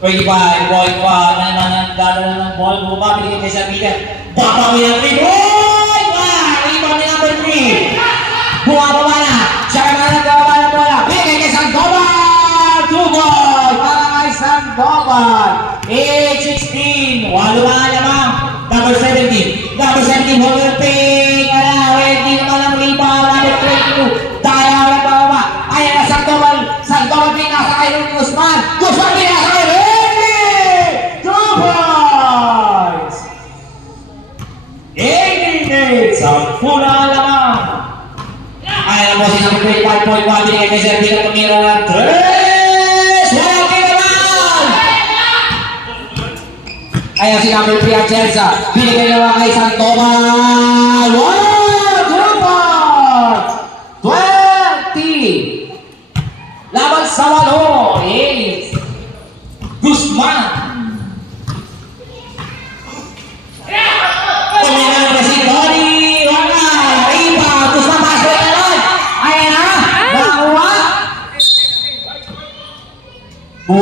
25 na naman ang dadala ng ball. Bumabili kay San Miguel. Babawi ng rebound! Rebound ni number 3. Bumababa na. Siya ka na nagkababa ng bola. Bigay kay Sandoval! 2 goal para kay Sandoval. 8-16. Walo na lamang. Number 17. Number 17. Holder Ping. Ready naman ang rebound. Number 22. Tayo ng bababa. Ayan na Sandoval. Sandoval Ping nasa kay Guzman. Guzman Ping nasa kay sa pula lamang. Ay, po si number 25.1 binigay kay Sergio na tumira ng 3. Wala kayo naman! Ayan si number 3 ang Chelsea. Binigay naman kay Sandoval. 20 laban sa 8.